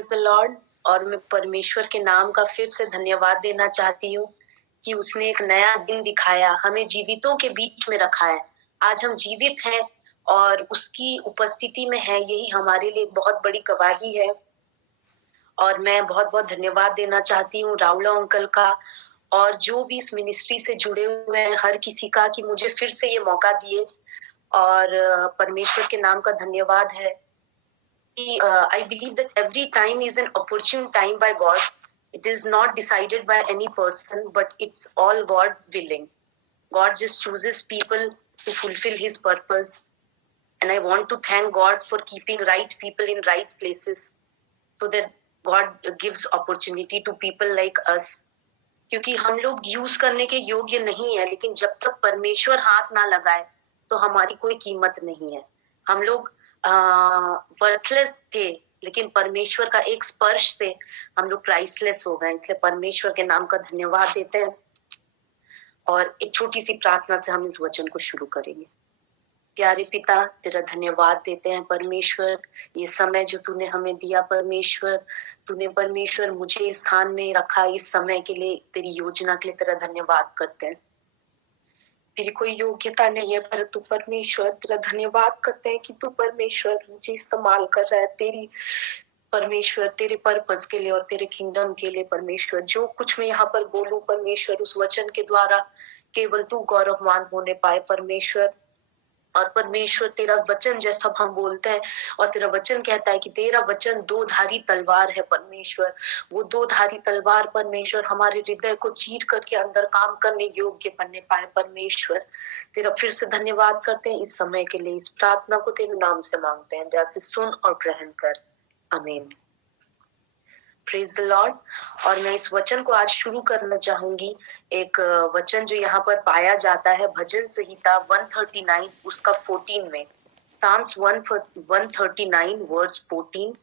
Praise the Lord. और मैं परमेश्वर के नाम का फिर से धन्यवाद देना चाहती हूँ कि उसने एक नया दिन दिखाया, हमें जीवितों के बीच में रखा है। आज हम जीवित हैं और उसकी उपस्थिति में हैं, यही हमारे लिए एक बहुत बड़ी गवाही है। और मैं बहुत बहुत धन्यवाद देना चाहती हूँ राउला अंकल का और जो भी इस मिनिस्ट्री से जुड़े हुए हैं हर किसी का, कि मुझे फिर से ये मौका दिए। और परमेश्वर के नाम का धन्यवाद है। I believe that every time is an opportune time by God. It is not decided by any person, but it's all God willing. God just chooses people to fulfill His purpose. And I want to thank God for keeping right people in right places, so that God gives opportunity to people like us. क्योंकि हम लोग use करने के योग्य नहीं है, लेकिन जब तक परमेश्वर हाथ ना लगाए तो हमारी कोई कीमत नहीं है। हम लोग वर्थलेस थे, लेकिन परमेश्वर का एक स्पर्श से हम लोग प्राइसलेस हो गए। इसलिए परमेश्वर के नाम का धन्यवाद देते हैं और एक छोटी सी प्रार्थना से हम इस वचन को शुरू करेंगे। प्यारे पिता, तेरा धन्यवाद देते हैं परमेश्वर, ये समय जो तूने हमें दिया परमेश्वर, तूने परमेश्वर मुझे इस स्थान में रखा इस समय के लिए, तेरी योजना के लिए तेरा धन्यवाद करते हैं। मेरी कोई योग्यता नहीं है, पर तू परमेश्वर, तेरा धन्यवाद करते हैं कि तू परमेश्वर मुझे इस्तेमाल कर रहा है तेरी परमेश्वर, तेरे पर्पस के लिए और तेरे किंगडम के लिए। परमेश्वर, जो कुछ मैं यहाँ पर बोलूं परमेश्वर, उस वचन के द्वारा केवल तू गौरवमान होने पाए परमेश्वर। और परमेश्वर, तेरा वचन जैसा हम बोलते हैं, और तेरा वचन कहता है कि तेरा वचन दो धारी तलवार है परमेश्वर। वो दो धारी तलवार परमेश्वर हमारे हृदय को चीर करके अंदर काम करने योग्य बनने पाए परमेश्वर। तेरा फिर से धन्यवाद करते हैं इस समय के लिए। इस प्रार्थना को तेरे नाम से मांगते हैं, दया से सुन और ग्रहण कर। आमीन। Praise the Lord. और मैं इस वचन को आज शुरू करना चाहूंगी। एक वचन जो यहाँ पर पाया जाता है भजन संहिता 139 उसका 14 में, Psalms 139 verse 14,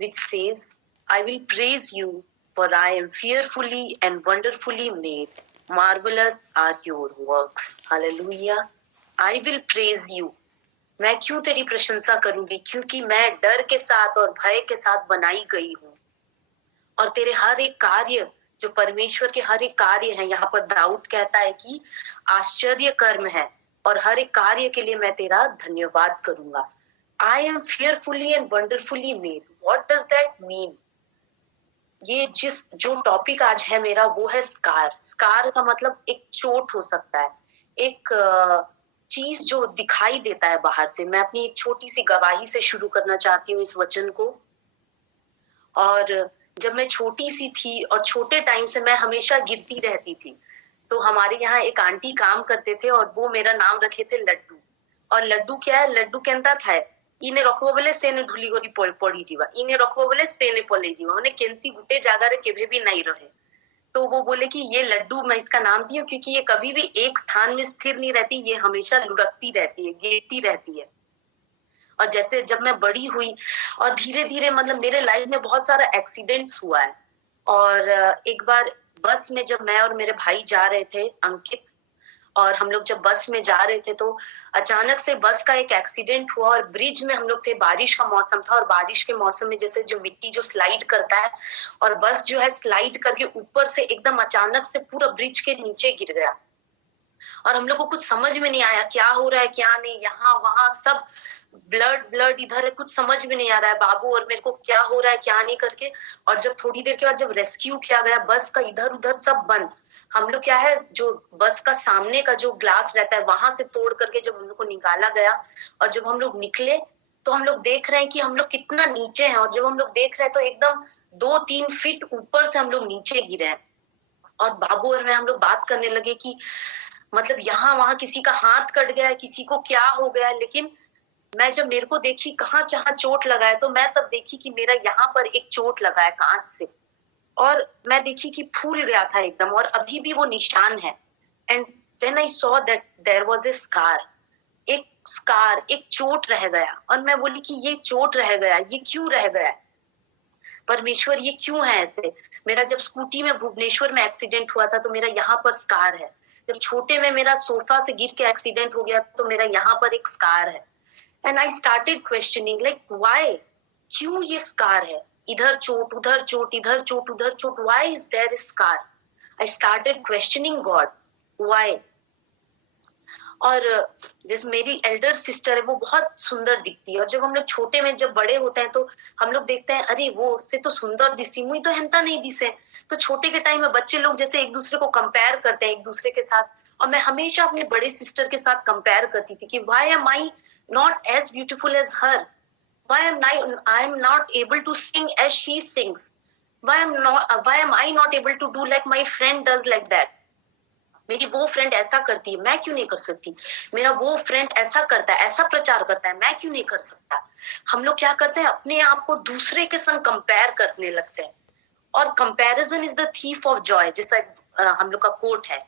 which says, I will praise you, for I am fearfully and wonderfully made. Marvelous are your works. Hallelujah. I will praise you. मैं क्यों तेरी प्रशंसा करूंगी? क्योंकि मैं डर के साथ और भय के साथ बनाई गई हूँ। और तेरे हर एक कार्य, जो परमेश्वर के हर एक कार्य है, यहाँ पर दाऊद कहता है कि आश्चर्य कर्म है, और हर एक कार्य के लिए मैं तेरा धन्यवाद करूंगा। I am fearfully and wonderfully made. What does that mean? ये जो टॉपिक आज है मेरा, वो है स्कार। स्कार का मतलब एक चोट हो सकता है, एक चीज जो दिखाई देता है बाहर से। मैं अपनी एक छोटी सी गवाही से शुरू करना चाहती हूँ इस वचन को। और जब मैं छोटी सी थी और छोटे टाइम से मैं हमेशा गिरती रहती थी, तो हमारे यहाँ एक आंटी काम करते थे और वो मेरा नाम रखे थे लड्डू। और लड्डू क्या है, लड्डू कहता था इने रखबो बोले सेने ढुली गोरी पड़ी जीवा, इने रखबो बोले सेने पले जीवा, मैंने केंसी गुटे जागारे केबे भी नहीं रहे। तो वो बोले कि ये लड्डू मैं इसका नाम दी हूँ क्योंकि ये कभी भी एक स्थान में स्थिर नहीं रहती, ये हमेशा लुढ़कती रहती है, गिरती रहती है। और जैसे जब मैं बड़ी हुई और धीरे धीरे मतलब मेरे लाइफ में बहुत सारा एक्सीडेंट्स हुआ है। और एक बार बस में जब मैं और मेरे भाई जा रहे थे अंकित, और हम लोग जब बस में जा रहे थे तो अचानक से बस का एक एक्सीडेंट हुआ। और ब्रिज में हम लोग थे, बारिश का मौसम था, और बारिश के मौसम में जैसे जो मिट्टी जो स्लाइड करता है, और बस जो है स्लाइड करके ऊपर से एकदम अचानक से पूरा ब्रिज के नीचे गिर गया। और हम लोग को कुछ समझ में नहीं आया क्या हो रहा है क्या नहीं, यहाँ वहां सब ब्लड इधर है, कुछ समझ में नहीं आ रहा है बाबू और मेरे को क्या हो रहा है क्या नहीं करके। और जब थोड़ी देर के बाद जब रेस्क्यू किया गया, बस का इधर उधर सब बंद। हम लोग क्या है, जो बस का सामने का जो ग्लास रहता है वहां से तोड़ करके जब हम लोग को निकाला गया, और जब हम लोग निकले तो हम लोग देख रहे हैं कि हम लोग कितना नीचे हैं। और जब हम लोग देख रहे हैं तो एकदम 2-3 फीट ऊपर से हम लोग नीचे गिरे हैं। और बाबू और मैं हम लोग बात करने लगे कि मतलब यहाँ वहां किसी का हाथ कट गया है, किसी को क्या हो गया है। लेकिन मैं जब मेरे को देखी कहाँ कहाँ चोट लगा है, तो मैं तब देखी कि मेरा यहाँ पर एक चोट लगा है कांच से, और मैं देखी कि फूल गया था एकदम, और अभी भी वो निशान है। And when I saw that there was a scar, एक चोट रह गया। और मैं बोली कि ये चोट रह गया, ये क्यों रह गया परमेश्वर, ये क्यों है ऐसे। मेरा जब स्कूटी में भुवनेश्वर में एक्सीडेंट हुआ था तो मेरा यहाँ पर स्कार है। जब छोटे में मेरा सोफा से गिर के एक्सीडेंट हो गया तो मेरा यहाँ पर एक स्कार है। And I started questioning like why, क्यों ये स्कार है। इधर चोट, उधर चोट, इधर चोट, उधर चोट. Why is there a scar? I started questioning God. Why? और जैसे मेरी एल्डर सिस्टर है, वो बहुत सुंदर दिखती है, और जब हम लोग छोटे में जब बड़े होते हैं तो हम लोग देखते हैं, अरे वो उससे तो सुंदर दिसी, मुझे तो हेमता नहीं दिसे. तो छोटे के टाइम में बच्चे लोग जैसे एक दूसरे को कंपेयर करते हैं एक दूसरे के साथ, और मैं हमेशा अपने बड़े सिस्टर के साथ कंपेयर करती थी कि why am I not as beautiful as her? Why am I am not able to sing as she sings? Why am I not able to do like my friend does like that? मेरी वो friend ऐसा करती है, मैं क्यों नहीं कर सकती? मेरा वो फ्रेंड ऐसा करता है, ऐसा प्रचार करता है, मैं क्यों नहीं कर सकता? हम लोग क्या करते हैं, अपने आप को दूसरे के संग कंपेयर करने लगते हैं, और comparison is the thief of Joy, जैसा हम लोग का कोट है.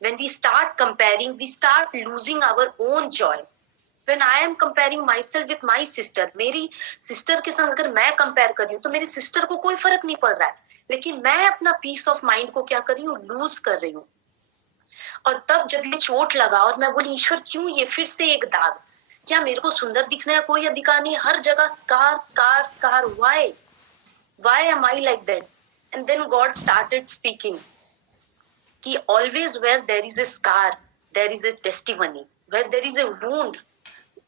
When we start comparing, we start losing our own joy. When I am comparing myself with my sister, मेरी सिस्टर के संग अगर मैं कंपेयर कर रही हूँ तो मेरी सिस्टर को कोई फर्क नहीं पड़ रहा है, लेकिन मैं अपना पीस ऑफ माइंड को क्या कर रही हूँ, लूज कर रही हूँ. और तब जब ये चोट लगा और मैं बोली, ईश्वर क्यों ये फिर से एक दाग? क्या मेरे को सुंदर दिखना है कोई अधिकार नहीं? हर जगह scar scar scar. Why am I like that? And then God started speaking कि always where there is a scar, there is a testimony. Where there is a wound,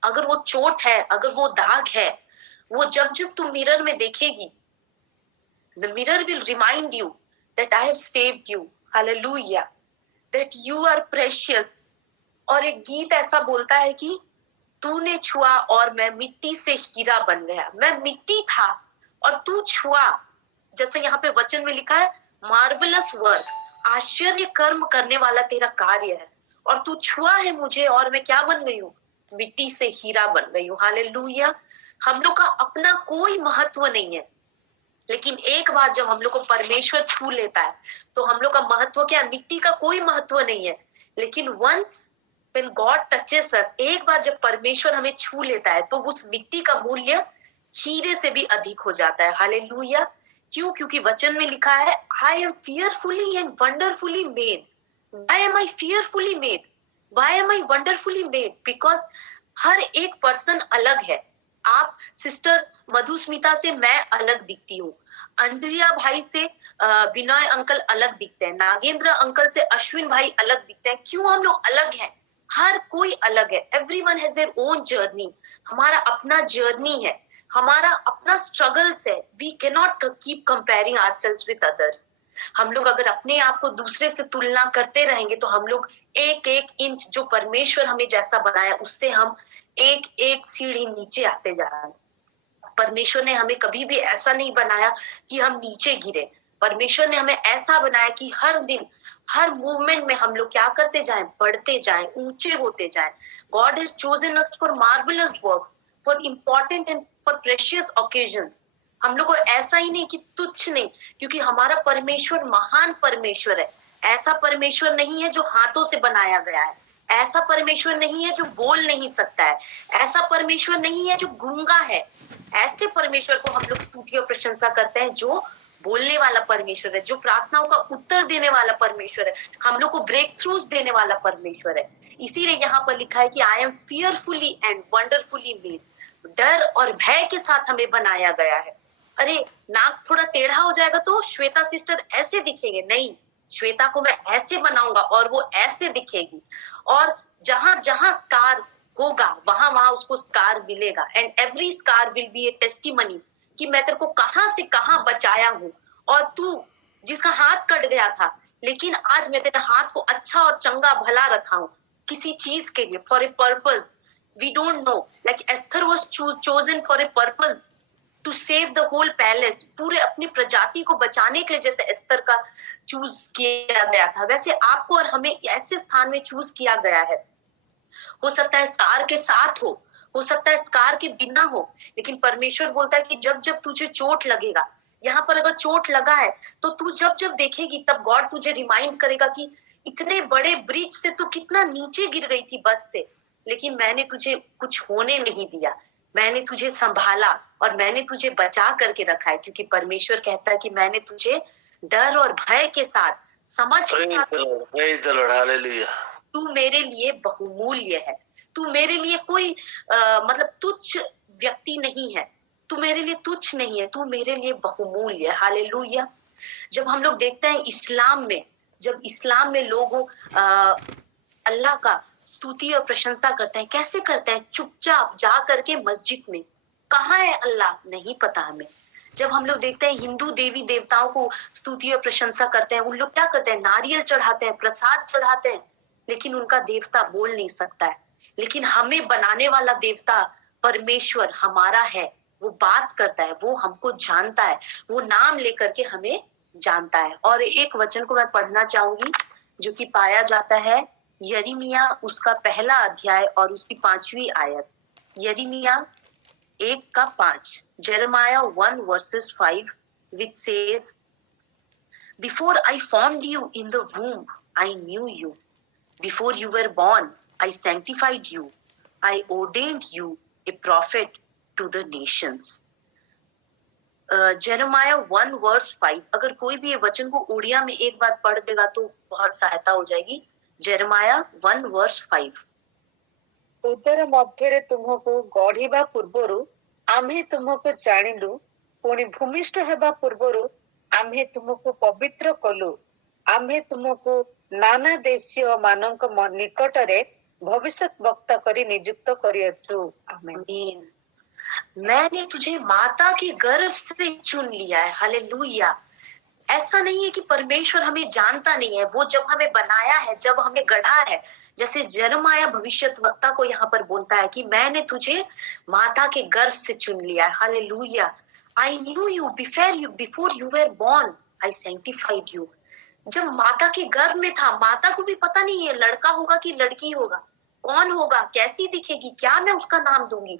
अगर वो चोट है, अगर वो दाग है, वो जब जब तुम मिरर में देखेगी, the mirror will remind you that I have saved you. Hallelujah. That you are precious. और एक गीत ऐसा बोलता है कि तूने छुआ और मैं मिट्टी से हीरा बन गया. मैं मिट्टी था और तू छुआ, जैसे यहाँ पे वचन में लिखा है, मार्वलस वर्क, आश्चर्य कर्म करने वाला तेरा कार्य है, और तू छुआ है मुझे और मैं क्या बन गई हूँ, मिट्टी से हीरा बन गई हूँ. हालेलुया. हम लोग का अपना कोई महत्व नहीं है, लेकिन एक बार जब हम लोग को परमेश्वर छू लेता है तो हम लोग का महत्व क्या है? मिट्टी का कोई महत्व नहीं है, लेकिन वंस व्हेन गॉड टचेस अस, एक बार जब परमेश्वर हमें छू लेता है तो उस मिट्टी का मूल्य हीरे से भी अधिक हो जाता है. हालेलुया. क्यों? क्योंकि वचन में लिखा है, I am fearfully and wonderfully made. Why am I fearfully made? Why am I wonderfully made? Because हर एक पर्सन अलग है. आप सिस्टर मधुस्मिता से मैं अलग दिखती हूँ, अंद्रिया भाई से विनय अंकल अलग दिखते हैं, नागेंद्र अंकल से अश्विन भाई अलग दिखते हैं. क्यों हम लोग अलग हैं? हर कोई अलग है. Everyone has their own journey. हमारा अपना जर्नी है, हमारा अपना स्ट्रगल्स है. We can not keep comparing ourselves with others. हम लोग अगर अपने आप को दूसरे से तुलना करते रहेंगे तो हम लोग एक एक इंच जो परमेश्वर हमें जैसा बनाया उससे हम एक एक सीढ़ी नीचे आते जा रहे हैं. परमेश्वर ने हमें कभी भी ऐसा नहीं बनाया कि हम नीचे गिरे. परमेश्वर ने हमें ऐसा बनाया कि हर दिन हर मूवमेंट में हम लोग क्या करते जाएं, बढ़ते जाएं, ऊंचे होते जाएं. God has chosen us for marvellous works, for important and for precious occasions. हम लोग को ऐसा ही नहीं कि तुच्छ नहीं, क्योंकि हमारा परमेश्वर महान परमेश्वर है. ऐसा परमेश्वर नहीं है जो हाथों से बनाया गया है. ऐसा परमेश्वर नहीं है जो बोल नहीं सकता है. ऐसा परमेश्वर नहीं है जो गूंगा है. ऐसे परमेश्वर को हम लोग स्तुति और प्रशंसा करते हैं जो बोलने वाला परमेश्वर है, जो प्रार्थनाओं का उत्तर देने वाला परमेश्वर है, हम लोग को ब्रेक थ्रूज देने वाला परमेश्वर है. इसीलिए यहाँ पर लिखा है कि I am fearfully and wonderfully made. डर और भय के साथ हमें बनाया गया है. अरे नाक थोड़ा टेढ़ा हो जाएगा तो श्वेता सिस्टर ऐसे दिखेंगे? नहीं, श्वेता को मैं ऐसे बनाऊंगा और वो ऐसे दिखेगी. और जहां जहां स्कार होगा वहां वहां उसको स्कार मिलेगा. And every scar will be A testimony कि मैं तेरे को कहां से कहां बचाया हूँ. और तू जिसका हाथ कट गया था, लेकिन आज मैं तेरे हाथ को अच्छा और चंगा भला रखा हूँ किसी चीज के लिए, for a purpose. We don't know, like Esther was chosen for a purpose to save the whole palace. पूरे अपनी प्रजाति को बचाने के लिए जैसे एस्थर का चूज किया गया था, वैसे आपको और हमें ऐसे स्थान में चूज किया गया है. हो सकता है स्कार के साथ हो सकता है स्कार के बिना हो, लेकिन परमेश्वर बोलता है कि जब जब तुझे चोट लगेगा, यहाँ पर अगर चोट लगा है तो तू जब जब देखेगी तब गॉड तुझे रिमाइंड करेगा कि इतने बड़े ब्रिज से तू कितना नीचे गिर गई थी बस से, लेकिन मैंने तुझे कुछ होने नहीं दिया. मैंने तुझे संभाला और मैंने तुझे बचा करके रखा है, क्योंकि परमेश्वर कहता है कि मैंने तुझे डर और भय के साथ, समझ के साथ, तू मेरे लिए बहुमूल्य है. तू मेरे लिए कोई मतलब तुच्छ व्यक्ति नहीं है. तू मेरे लिए तुच्छ नहीं है, तू मेरे लिए बहुमूल्य है। हालेलुया। जब हम लोग देखते हैं इस्लाम में, जब इस्लाम में लोग अल्लाह का स्तुति और प्रशंसा करते हैं, कैसे करते हैं? चुपचाप जा करके मस्जिद में। कहाँ है अल्लाह? नहीं पता हमें। जब हम लोग देखते हैं हिंदू देवी देवताओं को स्तुति और प्रशंसा करते हैं, उन लोग क्या करते हैं? नारियल चढ़ाते हैं, प्रसाद चढ़ाते हैं, लेकिन उनका देवता बोल नहीं सकता है। लेकिन हमें बनाने वाला देवता परमेश्वर हमारा है, वो बात करता है, वो हमको जानता है, वो नाम लेकर के हमें जानता है। और एक वचन को मैं पढ़ना चाहूंगी जो कि पाया जाता है यिर्मयाह उसका पहला अध्याय और उसकी 5वीं आयत। यिर्मयाह 1:5, Jeremiah 1 verses 5, which says, Before I formed you in the womb, I knew you. Before you were born, I sanctified you. I ordained you a prophet to the nations. Jeremiah 1 verse 5, अगर कोई भी ये वचन को उड़िया में एक बार पढ़ देगा तो बहुत सहायता हो जाएगी। Jeremiah 1 verse 5। उदर मध्यरे तुमको गढ़िबा पूर्वरु आम्हे तुमको जानिलु, पुणी भूमिष्ठ हेबा पूर्वरु आम्हे तुमको पवित्र कलु, आम्हे तुमको नाना देशीय मानक निकटरे भविष्य वक्ता करी नियुक्त करियछु। आमीन। मैंने तुझे माता के गर्भ से चुन लिया है। हालेलुया। ऐसा नहीं है कि परमेश्वर हमें जानता नहीं है, वो जब हमें बनाया है, जब हमें गढ़ा है, जैसे यिर्मयाह भविष्यद्वक्ता को यहाँ पर बोलता है कि मैंने तुझे माता के गर्भ से चुन लिया है। Hallelujah. I knew you before you were born, I sanctified you. जब माता के गर्भ में था, माता को भी पता नहीं है लड़का होगा कि लड़की होगा, कौन होगा, कैसी दिखेगी, क्या मैं उसका नाम दूंगी,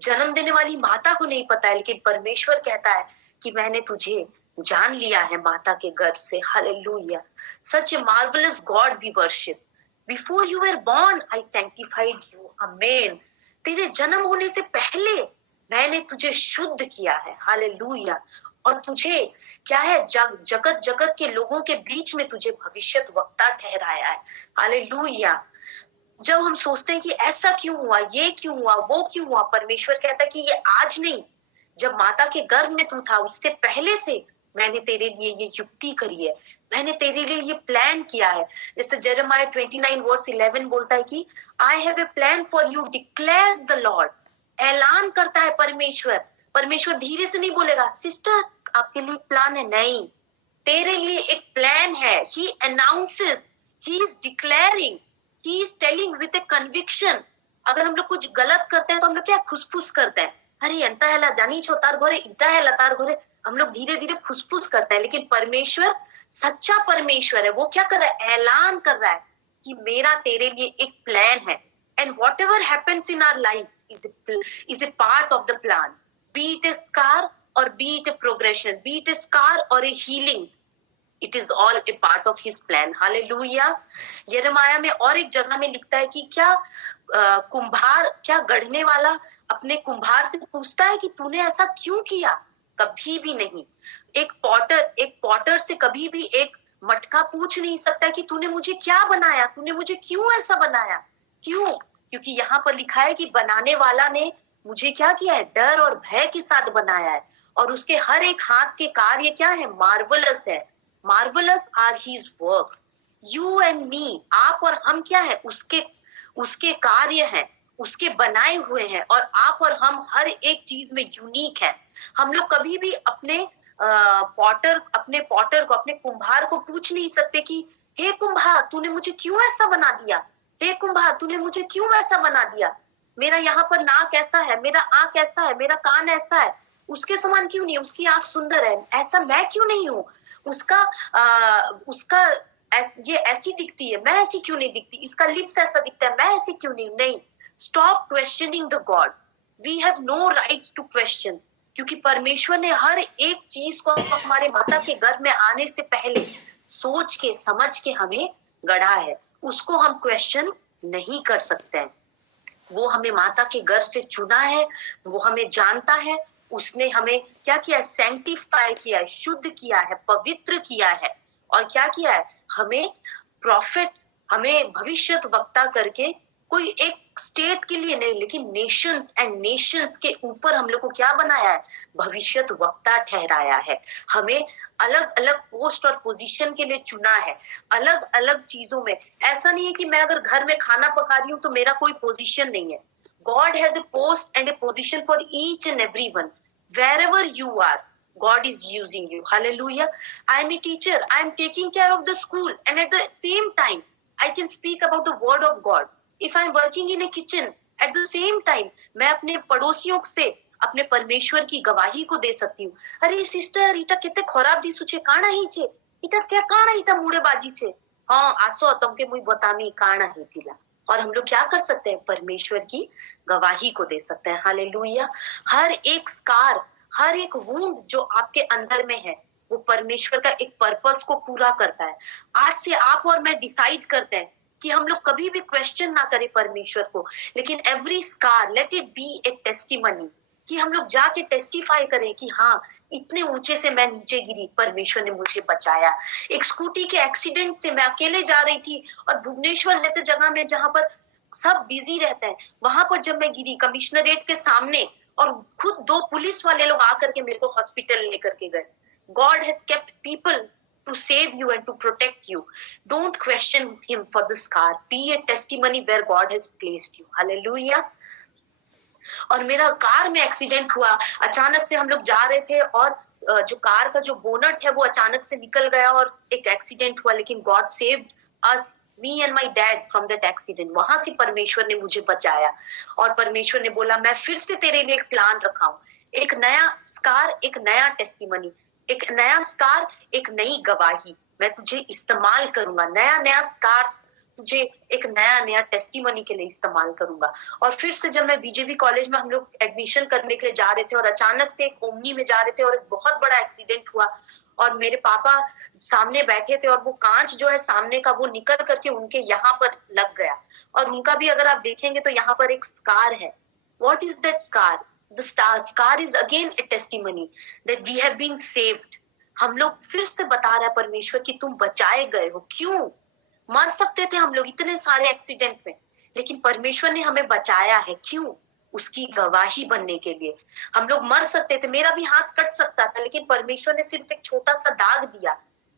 जन्म देने वाली माता को नहीं पता है। लेकिन परमेश्वर कहता है कि मैंने तुझे जान लिया है माता के गर्भ से। Hallelujah. Such a marvellous God we worship. Before you were born I sanctified you. Amen. तेरे जन्म होने से पहले मैंने तुझे शुद्ध किया है। हालेलुया। और तुझे क्या है, जगत जगत के लोगों के बीच में तुझे भविष्यद्वक्ता ठहराया है। हालेलुया। जब हम सोचते हैं कि ऐसा क्यों हुआ, ये क्यों हुआ, वो क्यों हुआ, परमेश्वर कहता है कि ये आज नहीं, जब माता के गर्भ में तू था उससे पहले से मैंने तेरे लिए ये युक्ति करी है, मैंने तेरे लिए ये प्लान किया है। जैसे जेरेमाया 29 वर्स 11 बोलता है कि I have a plan for you declares the Lord. ऐलान करता है परमेश्वर। परमेश्वर धीरे से नहीं बोलेगा सिस्टर आपके लिए प्लान है, नहीं, तेरे लिए एक प्लान है। He announces, he is declaring, he is telling with a conviction। अगर हम लोग कुछ गलत करते हैं तो हम लोग क्या खुसफुस करते हैं, अरे अंता है ला जानी छो तार घोरे, इता है लतार घोरे, हम लोग धीरे धीरे खुसफुस करते हैं। लेकिन परमेश्वर सच्चा परमेश्वर है, वो क्या कर रहा है, ऐलान कर रहा है कि मेरा तेरे लिए एक प्लान है। And whatever happens in our life is a part of the plan, be it a scar or be it a progression, be it a scar or a healing, It is all a part of his plan. Hallelujah. यिर्मयाह में और एक जगह में लिखता है कि क्या कुम्हार, क्या गढ़ने वाला अपने कुम्हार से पूछता है कि तूने ऐसा क्यों किया? कभी भी नहीं। एक पॉटर से कभी भी एक मटका पूछ नहीं सकता कि तूने मुझे क्या बनाया, तूने मुझे क्यों ऐसा बनाया, क्यों? क्योंकि यहाँ पर लिखा है कि बनाने वाला ने मुझे क्या किया है, डर और भय के साथ बनाया है। और उसके हर एक हाथ के कार्य क्या है, मार्वलस है। Marvelous are his works. You and me, आप और हम क्या है, उसके कार्य हैं, उसके बनाए हुए हैं। और आप और हम हर एक चीज में यूनिक है। हम लोग कभी भी अपने पॉटर को, अपने कुम्हार को पूछ नहीं सकते कि हे कुम्हार तूने मुझे क्यों ऐसा बना दिया, हे कुम्हार तूने मुझे क्यों ऐसा बना दिया, मेरा यहाँ पर नाक ऐसा है, मेरा आंख ऐसा है, मेरा कान ऐसा है, उसके समान क्यों नहीं, उसकी आंख सुंदर है, ऐसा मैं क्यों नहीं हूँ, उसका ये ऐसी दिखती है, मैं ऐसी क्यों नहीं दिखती, इसका लिप्स ऐसा दिखता है, मैं ऐसी क्यों नहीं। Stop questioning the God. We have no rights to question, क्योंकि परमेश्वर ने हर एक चीज को हमारे माता के गर्भ में आने से पहले सोच के समझ के हमें गढ़ा है। उसको हम क्वेश्चन नहीं कर सकते हैं। वो हमें माता के गर्भ से चुना है, वो हमें जानता है, उसने हमें क्या किया है, सैंक्टिफाई किया है, शुद्ध किया है, पवित्र किया है। और क्या किया है, हमें प्रॉफिट, हमें भविष्यद्वक्ता करके कोई एक एक स्टेट के लिए नहीं, लेकिन नेशंस एंड नेशंस के ऊपर हम लोग को क्या बनाया है? भविष्यत वक्ता ठहराया है। हमें अलग अलग पोस्ट और पोजीशन के लिए चुना है, अलग अलग चीजों में। ऐसा नहीं है कि मैं अगर घर में खाना पका रही हूँ तो मेरा कोई पोजीशन नहीं है। God has a post and a position for each and everyone. Wherever you are, God is using you. Hallelujah. I am a teacher. I am taking care of the school. And at the same time, I can speak about the word of God. If I am working in a kitchen, at the same time, मैं अपने पड़ोसियों से अपने परमेश्वर की गवाही को दे सकती हूँ। अरे सिस्टर, इटा कितने खराब दिसु छे, काना ही छे, इटा क्या काना इटा मुड़े बाजी छे। हाँ, आसो तमके मुई बतामी काना ही तिला। और हम लोग क्या कर सकते हैं? परमेश्वर की गवाही को दे सकते हैं। हालेलुया। हर एक स्कार, हर एक वुंड जो आपके अंदर में है, वो परमेश्वर का एक पर्पस को पूरा करता है। आज से आप और मैं डिसाइड करते हैं कि हम लोग कभी भी क्वेश्चन ना करें परमेश्वर को, लेकिन every scar let it be A testimony, कि हम लोग जाके टेस्टिफाई करें कि हाँ, इतने ऊंचे से मैं नीचे गिरी, परमेश्वर ने मुझे बचाया। एक स्कूटी के एक्सीडेंट से मैं अकेले जा रही थी और भुवनेश्वर जैसे जगह में जहां पर सब बिजी रहते हैं, वहां पर जब मैं गिरी कमिश्नरेट के सामने, और खुद 2 पुलिस वाले लोग आकर के मेरे को हॉस्पिटल लेकर के गए। God has kept people to save you and to protect you. Don't question him for the scar. Be a testimony where God has placed you. Hallelujah. और मेरा कार में एक्सीडेंट हुआ। अचानक से हम लोग जा रहे थे और जो कार का जो बोनट है वो अचानक से निकल गया और एक एक्सीडेंट हुआ, लेकिन God saved us, me and my dad, from that accident. वहां से परमेश्वर ने मुझे बचाया और परमेश्वर ने बोला मैं फिर से तेरे लिए एक प्लान रखा हूं, एक नया स्कार, एक नया टेस्टिमनी, एक नया स्कार, एक नई गवाही। मैं तुझे इस्तेमाल करूंगा, नया नया स्कार्स तुझे एक नया नया टेस्टिमनी के लिए इस्तेमाल करूंगा। और फिर से जब मैं बीजेपी कॉलेज में हम लोग एडमिशन करने के लिए जा रहे थे और अचानक से एक ओमनी में जा रहे थे और एक बहुत बड़ा एक्सीडेंट हुआ और मेरे पापा सामने बैठे थे और वो कांच जो है सामने का वो निकल करके उनके यहाँ पर लग गया और उनका भी अगर आप देखेंगे तो यहाँ पर एक स्कार है। What is that scar? The scar is again a testimony that we have been saved. हम लोग फिर से बता रहा है परमेश्वर कि तुम बचाए गए हो। क्यों? मर सकते थे हम लोग इतने सारे एक्सीडेंट में, लेकिन परमेश्वर ने हमें बचाया है। क्यों? उसकी गवाही बनने के लिए। हम लोग मर सकते थे, मेरा भी हाथ कट सकता था, लेकिन परमेश्वर ने सिर्फ एक छोटा सा दाग दिया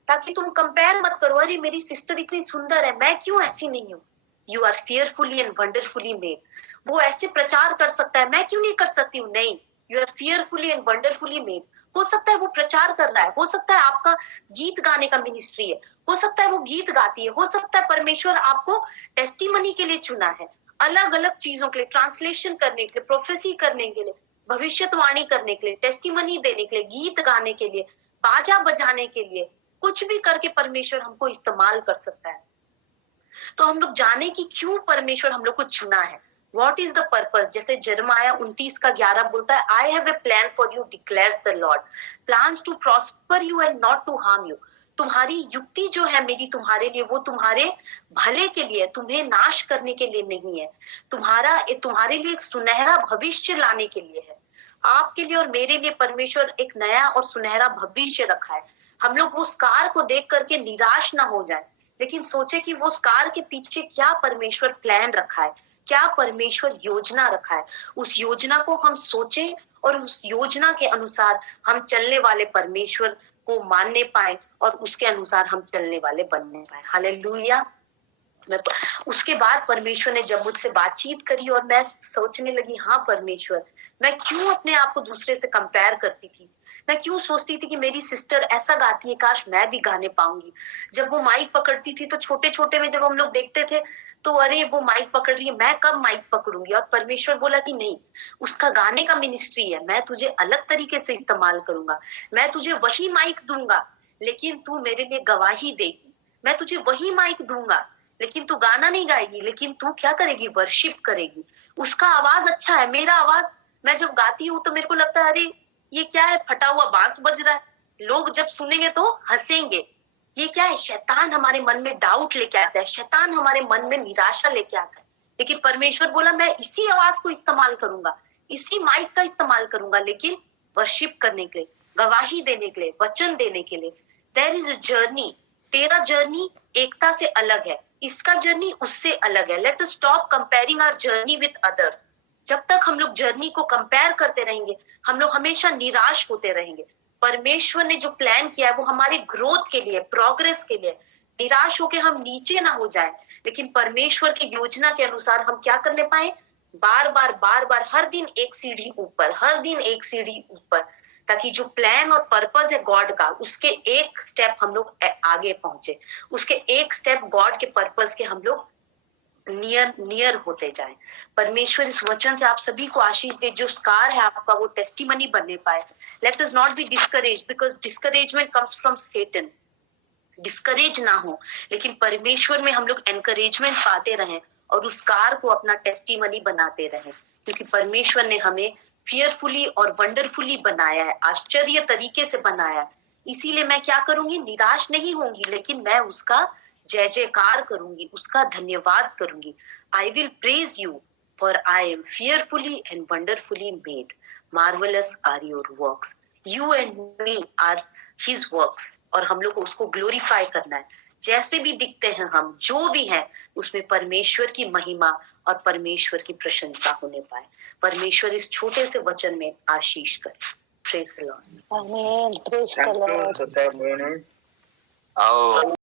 ताकि तुम कंपेयर मत करो, अरे मेरी सिस्टर इतनी सुंदर है, मैं क्यों ऐसी नहीं हूँ। You are fearfully and wonderfully made. वो ऐसे प्रचार कर सकता है, मैं क्यों नहीं कर सकती हूँ? नहीं, you are fearfully and wonderfully made. हो सकता है वो प्रचार कर रहा है, हो सकता है आपका गीत गाने का मिनिस्ट्री है, हो सकता है वो गीत गाती है, हो सकता है परमेश्वर आपको टेस्टिमनी के लिए चुना है, अलग अलग चीजों के लिए, ट्रांसलेशन करने के लिए, प्रोफेसी करने के लिए, भविष्यवाणी करने के लिए, टेस्टिमनी देने के लिए, गीत गाने के लिए, बाजा बजाने के लिए, कुछ भी करके परमेश्वर हमको इस्तेमाल कर सकता है। तो हम लोग जाने कि क्यों परमेश्वर हम लोग को चुना है। What is the purpose? जैसे यिर्मयाह 29:11 बोलता है, I have a plan for you, declares the Lord. Plans to prosper you and not to harm you. तुम्हारी युक्ति जो है मेरी तुम्हारे लिए, वो तुम्हारे भले के लिए, तुम्हें नाश करने के लिए नहीं है। तुम्हारे लिए एक सुनहरा भविष्य लाने के लिए है। आपके लिए और मेरे लिए परमेश्वर एक नया और सुनहरा भविष्य रखा है। हम लोग वो स्कार को देख करके निराश ना हो जाए, लेकिन सोचे कि वो स्कार के पीछे क्या परमेश्वर प्लान रखा है, क्या परमेश्वर योजना रखा है। उस योजना को हम सोचें और उस योजना के अनुसार हम चलने वाले परमेश्वर को मानने पाए और उसके अनुसार हम चलने वाले बनने पाए। हालेलुया। उसके बाद परमेश्वर ने जब मुझसे बातचीत करी और मैं सोचने लगी, हाँ परमेश्वर, मैं क्यों अपने आप को दूसरे से कंपेयर करती थी, मैं क्यों सोचती थी कि मेरी सिस्टर ऐसा गाती है, काश मैं भी गाने पाऊंगी। जब वो माइक पकड़ती थी तो छोटे छोटे में जब हम लोग देखते थे तो अरे वो माइक पकड़ रही है, मैं कब माइक पकड़ूंगी। और परमेश्वर बोला कि नहीं, उसका गाने का मिनिस्ट्री है, मैं तुझे अलग तरीके से इस्तेमाल करूंगा, मैं तुझे वही माइक दूंगा लेकिन तू मेरे लिए गवाही देगी, मैं तुझे वही माइक दूंगा लेकिन तू गाना नहीं गाएगी, लेकिन तू क्या करेगी, वर्शिप करेगी। उसका आवाज अच्छा है, मेरा आवाज, मैं जब गाती हूँ तो मेरे को लगता है अरे ये क्या है, फटा हुआ बांस बज रहा है, लोग जब सुनेंगे तो हंसेंगे। ये क्या है, शैतान हमारे मन में डाउट लेके आता है, शैतान हमारे मन में निराशा लेके आता है। लेकिन परमेश्वर बोला मैं इसी आवाज को इस्तेमाल करूंगा, इसी माइक का इस्तेमाल करूंगा, लेकिन वर्शिप करने के लिए, गवाही देने के लिए, वचन देने के लिए। There is a journey. तेरा जर्नी एकता से अलग है, इसका जर्नी उससे अलग है। Let us stop comparing our journey with others. जब तक हम लोग जर्नी को कंपेयर करते रहेंगे, हम लोग हमेशा निराश होते रहेंगे। परमेश्वर ने जो प्लान किया है वो हमारे ग्रोथ के लिए, प्रोग्रेस के लिए। निराश होके हम नीचे ना हो जाए, लेकिन परमेश्वर की योजना के अनुसार हम क्या करने पाए, बार बार हर दिन एक सीढ़ी ऊपर, हर दिन एक सीढ़ी ऊपर, ताकि जो प्लान और पर्पस है गॉड का, उसके एक स्टेप हम लोग आगे पहुंचे, उसके एक स्टेप गॉड के पर्पस के हम लोग नियर नियर होते जाएं। परमेश्वर इस वचन से आप सभी को आशीष दे। जो स्कार है आपका वो टेस्टिमनी बनने पाए। Let us not be discourage, because discouragement comes from Satan. Discourage ना हो, लेकिन परमेश्वर में हम लोग एनकरेजमेंट पाते रहें और उस कार को अपना टेस्टिमनी बनाते रहें, क्योंकि परमेश्वर ने हमें फियरफुली और वंडरफुली बनाया है, आश्चर्य तरीके से बनाया है। इसीलिए मैं क्या करूंगी, निराश नहीं होंगी, लेकिन मैं उसका जय जयकार करूंगी, उसका धन्यवाद करूंगी। I will praise you, for I am fearfully and wonderfully made. Marvelous are your works. You and me are his works. और हम लोग को उसको ग्लोरीफाई करना है। जैसे भी दिखते हैं हम, जो भी हैं, उसमें परमेश्वर की महिमा और परमेश्वर की प्रशंसा होने पाए। परमेश्वर इस छोटे से वचन में आशीष करे। Praise the Lord. Amen. Praise the Thank you, Lord. Sister Monu.